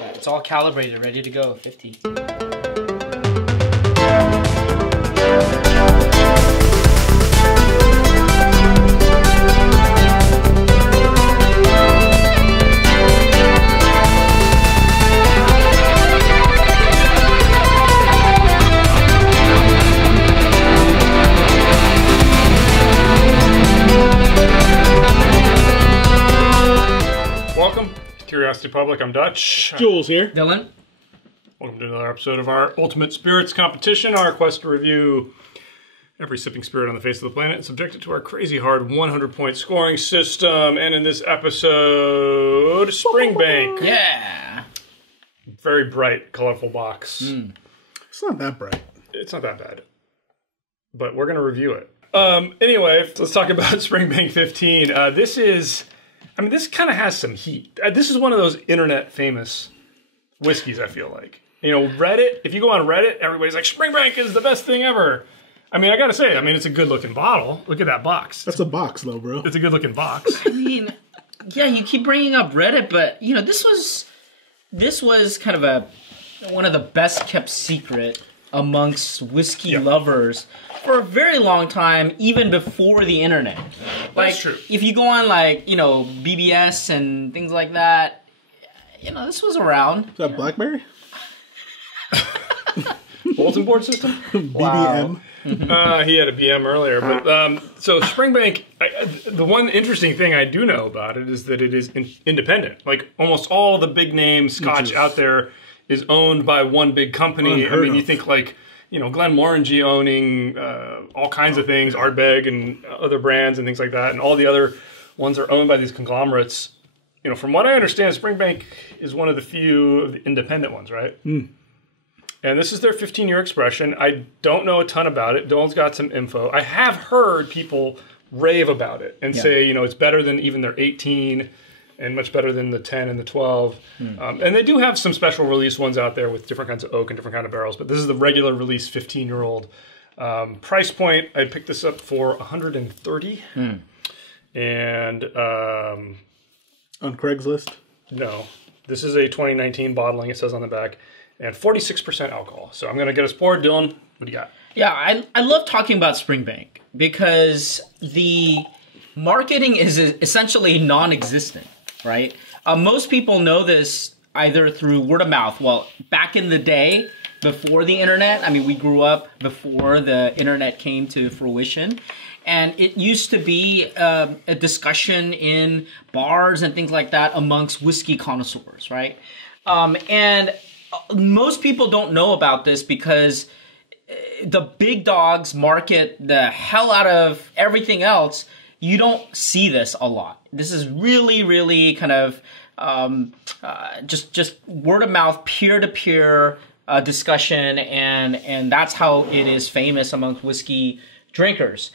Yeah, it's all calibrated, ready to go. 50. Welcome to Curiosity Public. I'm Dutch. Jules here. Dylan? Welcome to another episode of our Ultimate Spirits competition, our quest to review every sipping spirit on the face of the planet and subject it to our crazy hard 100-point scoring system. And in this episode, Springbank. Yeah. Very bright, colorful box. It's not that bright. It's not that bad, but we're going to review it. Anyway, let's talk about Springbank 15. This kind of has some heat. This is one of those internet famous whiskeys, I feel like. You know, Reddit, if you go on Reddit, everybody's like, Springbank is the best thing ever. I mean, I gotta say, it's a good looking bottle. Look at that box. That's a box, though, bro. It's a good looking box. I mean, yeah, you keep bringing up Reddit, but, you know, this was kind of one of the best kept secret amongst whiskey lovers for a very long time, even before the internet. Like, That's true. If you go on, like, you know, BBS and things like that, you know, this was around. Is that BlackBerry? Bulletin board system? BBM? He had a BM earlier. But so Springbank, the one interesting thing I do know about it is that it is independent. Like, almost all the big name Scotch out there is owned by one big company. You think like, you know, Glenmorangie owning all kinds of things, Ardbeg and other brands and things like that, and all the other ones are owned by these conglomerates. You know, from what I understand, Springbank is one of the few of the independent ones, right? Mm. And this is their 15-year expression. I don't know a ton about it. Dylan's got some info. I have heard people rave about it and say, you know, it's better than even their 18 and much better than the 10 and the 12. And they do have some special release ones out there with different kinds of oak and different kind of barrels, but this is the regular release 15-year-old. Price point, I picked this up for $130. And On Craigslist? No. This is a 2019 bottling, it says on the back, and 46% alcohol. So I'm going to get us poured. Dylan, what do you got? Yeah, I love talking about Springbank because the marketing is essentially non-existent, right? Most people know this either through word of mouth. Well, back in the day, before the internet, I mean, we grew up before the internet came to fruition. And it used to be a discussion in bars and things like that amongst whiskey connoisseurs, right? And most people don't know about this because the big dogs market the hell out of everything else. You don't see this a lot. This is really, really kind of just word of mouth, peer-to-peer discussion, and that's how it is famous amongst whiskey drinkers.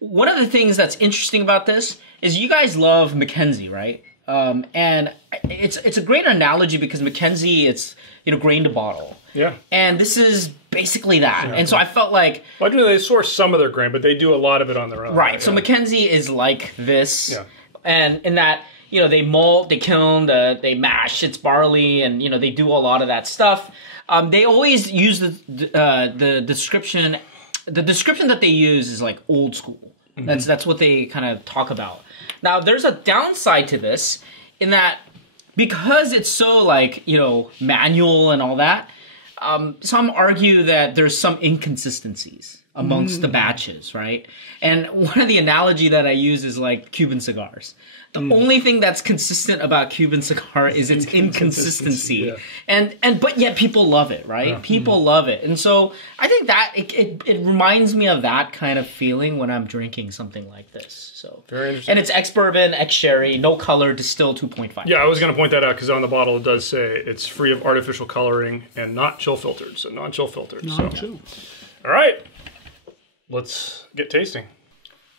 One of the things that's interesting about this is you guys love Mackenzie, right? And it's a great analogy because Mackenzie, it's, you know, grain to bottle. Yeah. And this is basically that. Yeah. And so I felt like... Well, they source some of their grain, but they do a lot of it on their own. Right. So Mackenzie is like this. Yeah. And in that, you know, they malt, they kiln, they mash, it's barley, and, you know, they do a lot of that stuff. They always use the description... The description that they use is like old school. That's what they kind of talk about. Now, there's a downside to this in that because it's so like, you know, manual and all that, some argue that there's some inconsistencies amongst the batches, right? And one of the analogy that I use is like Cuban cigars. The only thing that's consistent about Cuban cigar is its inconsistency. Yeah. But yet people love it, right? Yeah. People love it. And so I think that it reminds me of that kind of feeling when I'm drinking something like this. So very interesting. And it's ex-bourbon, ex-sherry, no color, distilled 2.5. Yeah, I was going to point that out because on the bottle it does say it's free of artificial coloring and not chill filtered. So non-chill filtered. Non-chill. All right. Let's get tasting.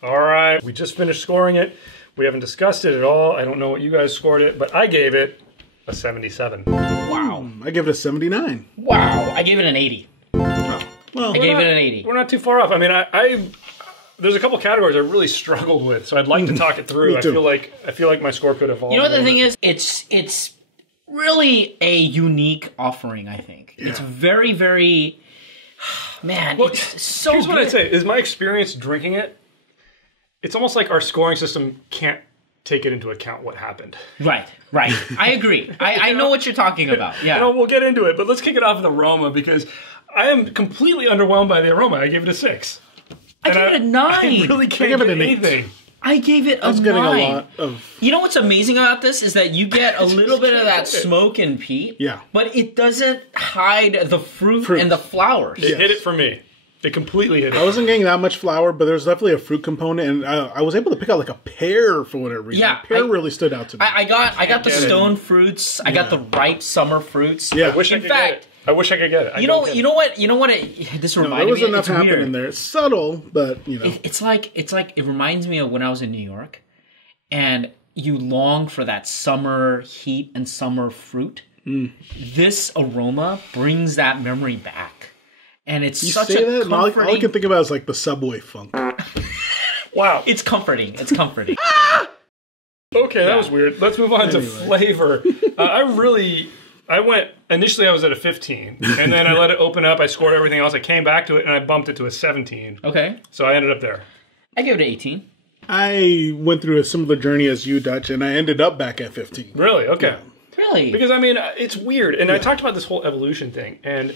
All right. We just finished scoring it. We haven't discussed it at all. I don't know what you guys scored it, but I gave it a 77. Wow. I gave it a 79. Wow. I gave it an 80. Oh. Well, I gave it an 80. We're not too far off. I mean, there's a couple categories I really struggled with, so I'd like to talk it through. I feel like my score could evolve. You know what the thing is? It's really a unique offering, I think. Yeah. It's very, very... Man, well, it's so here's good. What I'd say is my experience drinking it, it's almost like our scoring system can't take it into account what happened. Right. I agree. I know what you're talking about. Yeah. We'll get into it, but let's kick it off with aroma because I am completely underwhelmed by the aroma. I gave it a 6. I gave it a 9. I really can't give it anything. I gave it a 9. I was getting a lot of... You know what's amazing about this is that you get a little bit of that smoke and peat, but it doesn't hide the fruit and the flowers. It hit it for me. It completely hit it. I wasn't getting that much flour, but there's definitely a fruit component, and I was able to pick out like a pear for whatever reason. Yeah, pear really stood out to me. I got the stone fruits. I got the ripe summer fruits. Yeah, I wish I could get it. You know what? This reminded me. There was enough happening there. It's subtle, but it's like it reminds me of when I was in New York, and you long for that summer heat and summer fruit. This aroma brings that memory back, and it's such a comforting... All I can think about is like the Subway funk. Wow, it's comforting. It's comforting. Okay, that was weird. Let's move on to flavor. Initially I was at a 15, and then I let it open up, I scored everything else, I came back to it, and I bumped it to a 17. Okay. So I ended up there. I gave it an 18. I went through a similar journey as you, Dutch, and I ended up back at 15. Really? Okay. Yeah. Really? Because, I mean, it's weird, and I talked about this whole evolution thing, and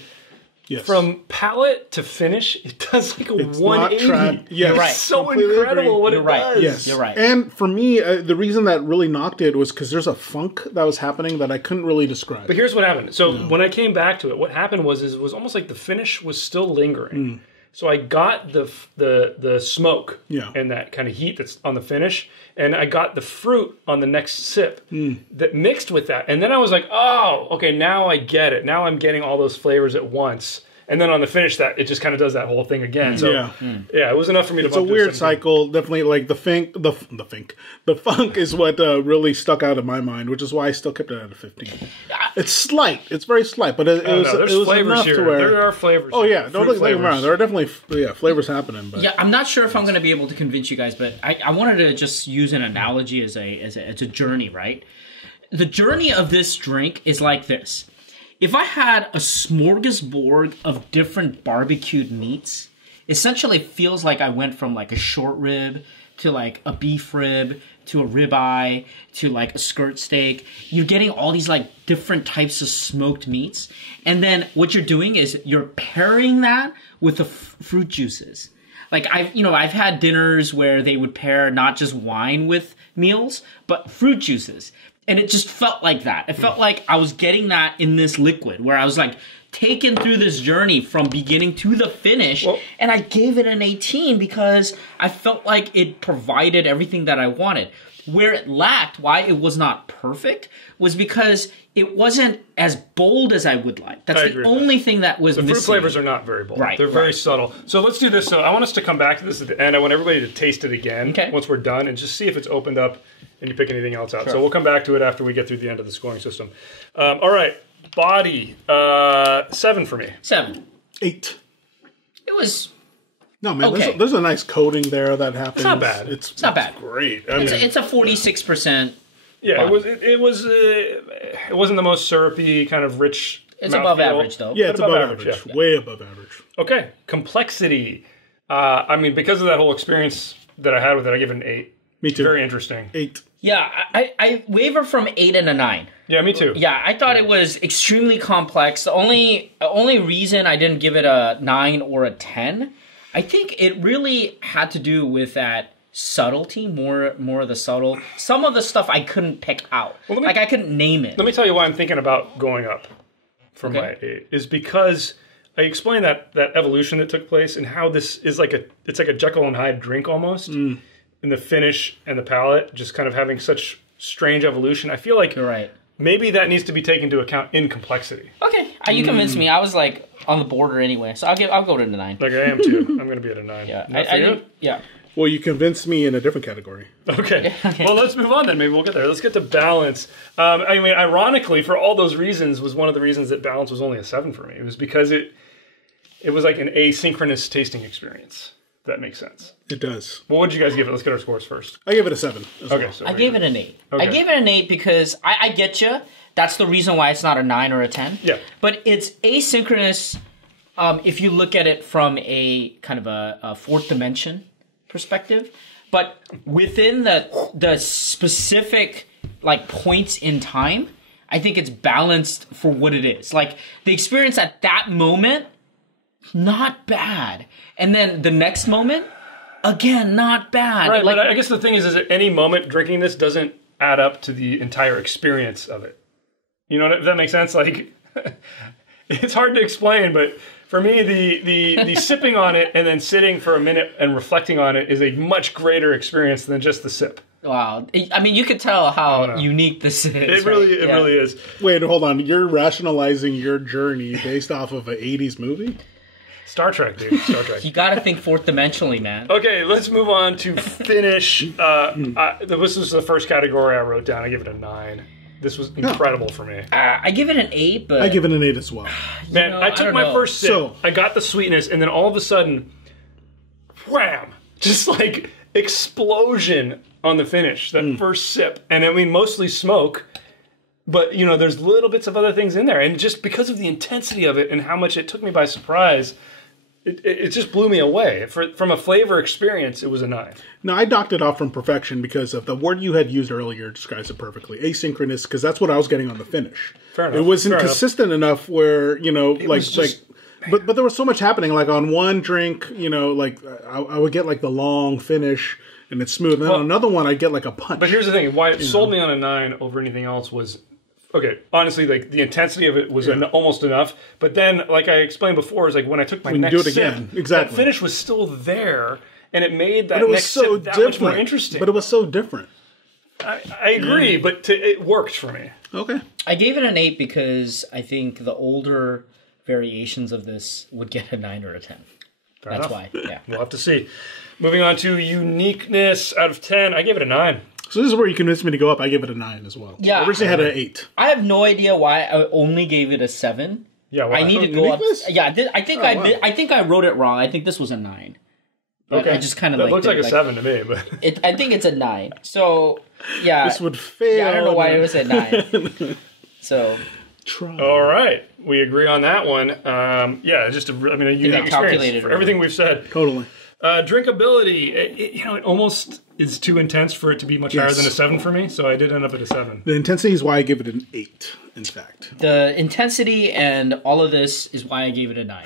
from palate to finish, it does like a 180. You're right. It's so incredible what it does. Yes. You're right. And for me, the reason that really knocked it was because there's a funk that was happening that I couldn't really describe. But here's what happened. So when I came back to it, what happened was it was almost like the finish was still lingering. So I got the smoke and that kind of heat that's on the finish, and I got the fruit on the next sip that mixed with that. And then I was like, oh, okay, now I get it. Now I'm getting all those flavors at once. And then on the finish, that it just kind of does that whole thing again. So it was enough for me to. It's a weird cycle. Definitely, like the funk is what really stuck out in my mind, which is why I still kept it at a 15. It's slight. It's very slight, but it was enough here. To where there are flavors. Oh yeah, don't look around. There are definitely flavors happening. But. Yeah, I'm not sure if I'm going to be able to convince you guys, but I wanted to just use an analogy as a journey. Right, the journey of this drink is like this. If I had a smorgasbord of different barbecued meats, essentially it feels like I went from like a short rib to like a beef rib to a ribeye to like a skirt steak. You're getting all these like different types of smoked meats. And then what you're doing is you're pairing that with the fruit juices. Like I've had dinners where they would pair not just wine with meals, but fruit juices. And it just felt like that. It felt like I was getting that in this liquid, where I was like taken through this journey from beginning to the finish. And I gave it an 18 because I felt like it provided everything that I wanted. Where it lacked, why it was not perfect, was because it wasn't as bold as I would like. That's the only thing that was missing. The fruit flavors are not very bold. Right. They're very subtle. So let's do this. So I want us to come back to this at the end. I want everybody to taste it again once we're done and just see if it's opened up and you pick anything else out. Sure. So we'll come back to it after we get through the end of the scoring system. All right. Body. 7 for me. 7. 8. It was... No, man, there's a nice coating there that happens. It's not bad. It's not bad. Great. It's a 46%. Yeah, it wasn't the most syrupy, kind of rich. It's above average, though. Yeah, it's above average. Yeah. Way above average. Okay, complexity. I mean, because of that whole experience that I had with it, I give it an 8. Me too. Very interesting. 8. Yeah, I waver from 8 and a 9. Yeah, me too. Yeah, I thought it was extremely complex. The only reason I didn't give it a 9 or a 10, I think it really had to do with that subtlety, more of the subtle. Some of the stuff I couldn't pick out. Well, I couldn't name it. Let me tell you why I'm thinking about going up from my 8 is because I explained that evolution that took place and how this is it's like a Jekyll and Hyde drink almost. In the finish and the palate, just kind of having such strange evolution. I feel like you're right. Maybe that needs to be taken into account in complexity. Okay, you convinced me. I was like on the border anyway, so I'll go to the 9. Like I am too. I'm going to be at a 9. Yeah, yeah. Well, you convinced me in a different category. Okay. Well, let's move on then. Maybe we'll get there. Let's get to balance. I mean, ironically, for all those reasons, was one of the reasons that balance was only a 7 for me. It was because it was like an asynchronous tasting experience. That makes sense. It does. What would you guys give it? Let's get our scores first. I give it a 7. Okay, so I gave it an 8. Okay. I gave it an 8 because I get you. That's the reason why it's not a 9 or a 10. Yeah. But it's asynchronous if you look at it from a kind of a fourth dimension perspective. But within the specific like points in time, I think it's balanced for what it is. Like the experience at that moment, not bad. And then the next moment, again, not bad. Right, like, but I guess the thing is at any moment drinking this doesn't add up to the entire experience of it. You know, if that makes sense? Like, it's hard to explain, but for me, the sipping on it and then sitting for a minute and reflecting on it is a much greater experience than just the sip. Wow. I mean, you could tell how unique this is. It really is. Wait, hold on. You're rationalizing your journey based off of an 80s movie? Star Trek, dude. Star Trek. You gotta think fourth dimensionally, man. Okay, let's move on to finish. This was the first category I wrote down. I give it a 9. This was incredible for me. I give it an 8, but... I give it an 8 as well. Man, I took my first sip, I got the sweetness, and then all of a sudden, wham! Just like explosion on the finish, that first sip. And I mean, mostly smoke, but you know, there's little bits of other things in there. And just because of the intensity of it and how much it took me by surprise, it just blew me away. From a flavor experience, it was a 9. No, I docked it off from perfection because of the word you had used earlier describes it perfectly. Asynchronous, because that's what I was getting on the finish. Fair enough. It wasn't consistent enough where, you know, but there was so much happening. Like on one drink, you know, like I would get like the long finish and it's smooth. And then on another one, I'd get like a punch. But here's the thing. Why it sold me on a 9 over anything else was... Okay, honestly, like the intensity of it was almost enough. But then, like I explained before, is like when I took my next sip, that finish was still there, and it made that next sip that much more interesting. But it was so different. I agree, but it worked for me. Okay. I gave it an 8 because I think the older variations of this would get a 9 or a 10. Fair That's enough. why, yeah. We'll have to see. Moving on to uniqueness, out of 10, I gave it a 9. So this is where you convinced me to go up. I give it a 9 as well. Yeah. I originally had an 8. I have no idea why I only gave it a 7. Yeah, why? I need to go up. Yeah, I think I think I wrote it wrong. I think this was a 9. But okay. I just kind of looks like a 7 to me, but I think it's a 9. So yeah, this would fail. Yeah, I don't know why it was a 9. So try. All right, we agree on that one. Just a unique experience for everything we've said. Totally. Drinkability, it almost is too intense for it to be much higher than a 7 for me, so I did end up at a 7. The intensity is why I give it an 8, in fact. The intensity and all of this is why I gave it a 9.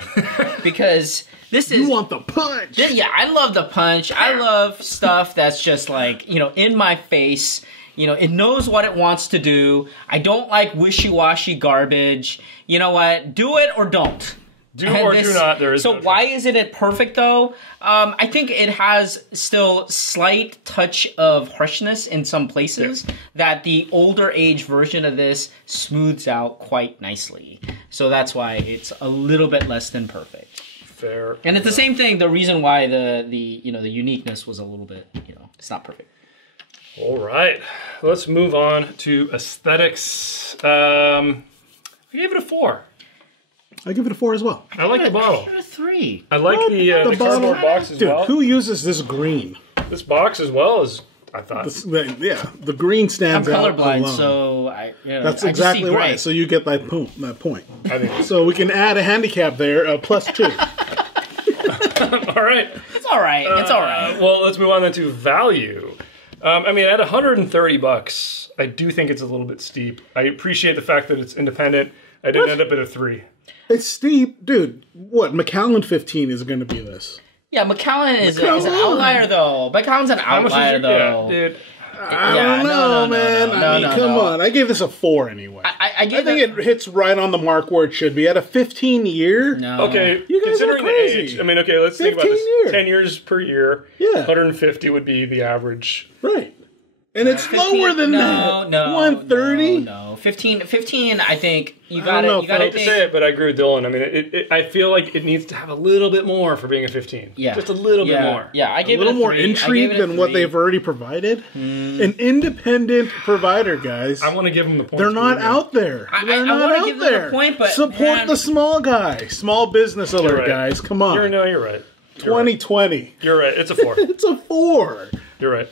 Because this is... You want the punch! Yeah, I love the punch. I love stuff that's just like, you know, in my face. You know, it knows what it wants to do. I don't like wishy-washy garbage. You know what? Do it or don't. Do or do not. There is so why isn't it perfect though? I think it has still slight touch of harshness in some places that the older age version of this smooths out quite nicely. So that's why it's a little bit less than perfect. Fair. And it's the same thing. The reason why the uniqueness was a little bit, it's not perfect. All right, let's move on to aesthetics. I gave it a 4. I give it a 4 as well. I like the bottle. I give it a 3. I like the cardboard box as well. Who uses this green? This box as well as I thought. The green stands out. I'm colorblind, alone. so that's exactly right. So you get that point. I think so. We can add a handicap there, plus 2. All right. It's all right. It's all right. Well, let's move on then to value. At $130, I do think it's a little bit steep. I appreciate the fact that it's independent. I did end up at a 3. It's steep, dude. What? Macallan 15 is going to be this. Yeah, Macallan is an outlier, though. Macallan's an outlier, though. Yeah, dude. I don't know, man. Come on. I gave this a 4 anyway. I think it hits right on the mark where it should be. At a 15-year? No. Okay, you guys considering are crazy. the age, let's think about this. Years. 10 years per year. Yeah. 150 would be the average. Right. And it's 15, lower than that. No. 130? No. 15, I think you got it. I hate to say it, but I agree with Dylan. I feel like it needs to have a little bit more for being a 15. Yeah. Just a little bit more. Yeah, I gave it a 3. A little more intrigue than what they've already provided. An independent provider, guys. I want to give them the point. They're not out there. They're not want to out give there. them the point, but support the small guy. Small business alert, guys. Come on. You're right. 2020. You're right. It's a 4. It's a 4. You're right.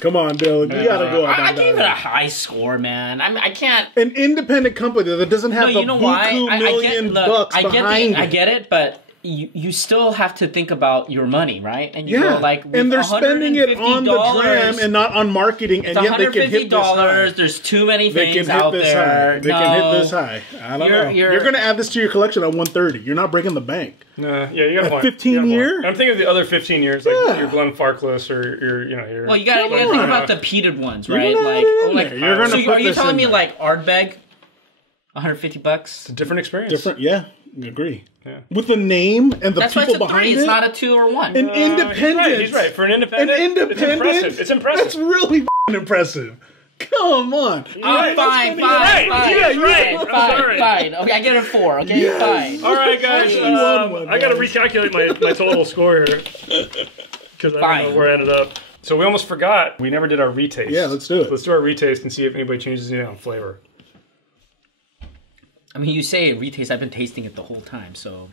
Come on, Dylan. You gotta go up on I gave it a high score, man. I can't. An independent company that doesn't have the buku million bucks behind it. I get it, but you still have to think about your money, right? And you go like, and they're spending it on the dram and not on marketing, and yet they can hit this high. There's too many things out there. They can hit this high. I don't know. You're going to add this to your collection at 130. You're not breaking the bank. Yeah, you got a point. 15 year. I'm thinking of the other 15 years, like your Glenn Farkless or your. Well, you got to think about the peated ones, right? You're going to. So are you telling me like Ardbeg, $150? It's a different experience. Different, yeah. I agree. Yeah. With the name and the people behind it. It's not a 2 or 1. An independent. He's right. For an independent, it's impressive. It's impressive. That's really impressive. Come on. Fine. Fine. Okay, I get a 4. Okay, fine. All right, guys. I got to recalculate my total score here because I don't know where I ended up. So we almost forgot. We never did our retaste. Yeah, let's do it. Let's do our retaste and see if anybody changes anything on flavor. I mean, you say retaste. I've been tasting it the whole time, so...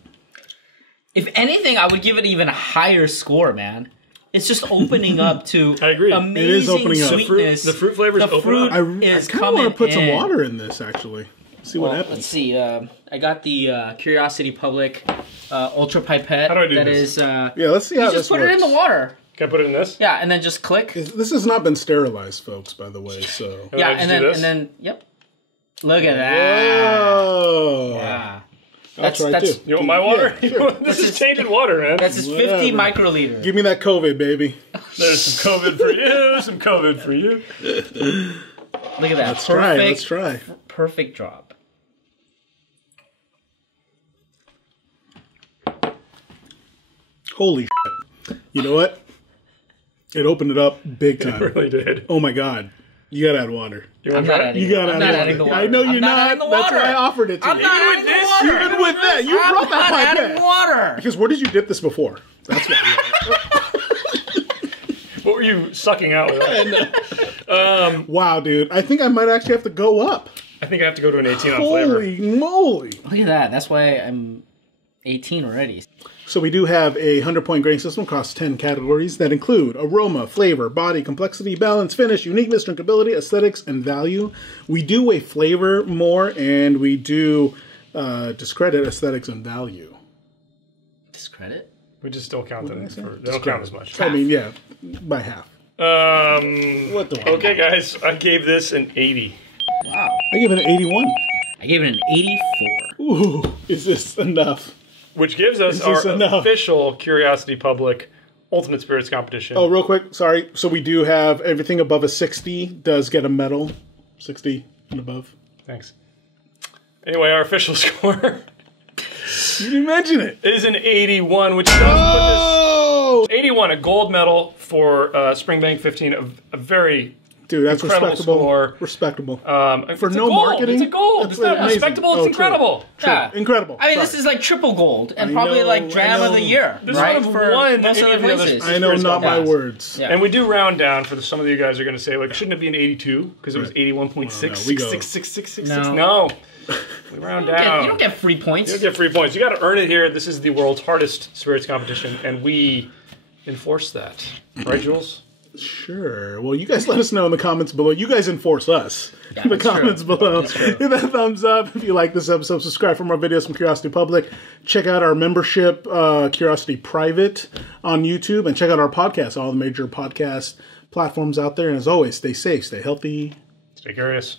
If anything, I would give it even a higher score, man. It's just opening up to I agree. Amazing it is opening up. Sweetness. The fruit flavors open up. I kind of want to put some water in this, actually. See what happens. Let's see. I got the Curiosity Public Ultra Pipette. How do I do this? Yeah, let's see how this works. You just put it in the water. Can I put it in this? Yeah, and then just click. This has not been sterilized, folks, by the way, so... Yeah, and then, yep. Look at that. Whoa. Yeah. That's right, too. You want my water? Yeah, sure. This is tainted water, man. That's just 50 microliters. Give me that COVID, baby. There's some COVID for you. Some COVID for you. Look at that. Let's try. Perfect drop. Holy shit. You know what? It opened it up big time. It really did. Oh my god. You gotta add water. I'm not adding the water. I know you're not. That's why I offered it to you. I'm not adding the water. Even with that, you brought that pipette. I'm not adding water. Because where did you dip this before? That's why. What were you sucking out with that? Wow, dude. I think I might actually have to go up. I think I have to go to an 18 on flavor. Holy moly. Look at that. That's why I'm 18 already. So we do have a 100-point grading system across 10 categories that include aroma, flavor, body, complexity, balance, finish, uniqueness, drinkability, aesthetics, and value. We do weigh flavor more, and we do discredit aesthetics and value. Discredit? We just still count them. They don't count as much. I mean, yeah, by half. What the okay, guys, I gave this an 80. Wow. I gave it an 81. I gave it an 84. Ooh, is this enough? Which gives us our official Curiosity Public Ultimate Spirits competition. Oh, real quick, sorry. So we do have everything above a 60 does get a medal. 60 and above. Thanks. Anyway, our official score... You didn't mention it. Is an 81, which does put this... 81, a gold medal for Springbank 15, a very... Dude, that's respectable. Score. Respectable. For no marketing, it's a gold. It's not respectable. It's incredible. True. Yeah, incredible. I mean, this is like triple gold and probably like Dram of the Year. This right? Would have won most of the places. I know, not my words. Yeah. And we do round down for some of you guys are going to say, like, shouldn't it be an 82 because it was 81.6666666? No. We round down. You don't get free points. You don't get free points. You got to earn it here. This is the world's hardest spirits competition, and we enforce that. Right, Jules? Sure. Well, you guys let us know in the comments below. You guys enforce us in the comments below. Hit that thumbs up if you like this episode. Subscribe for more videos from Curiosity Public. Check out our membership, Curiosity Private, on YouTube. And check out our podcast, all the major podcast platforms out there. And as always, stay safe, stay healthy. Stay curious.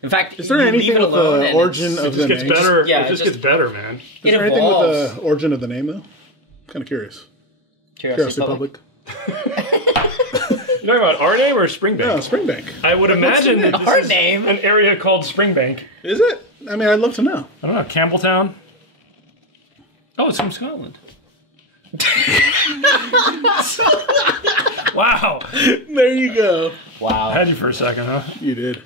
In fact, is there anything with the origin of the name? It just gets better, man. Is there anything with the origin of the name, though? Kind of curious. Curiosity Public. You're talking about our name or Springbank? No, Springbank. I would imagine that this is an area called Springbank. Is it? I mean, I'd love to know. I don't know. Campbelltown? Oh, it's from Scotland. Wow. There you go. Wow. I had you for a second, huh? You did.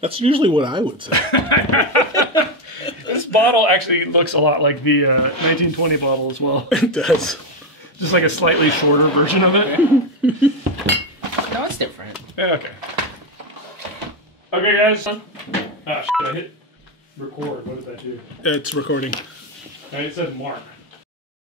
That's usually what I would say. This bottle actually looks a lot like the 1920 bottle as well. It does. Just like a slightly shorter version of it. No, it's different. Yeah, okay. Okay, guys. Ah, shit, I hit record. What did that do? It's recording. It said mark.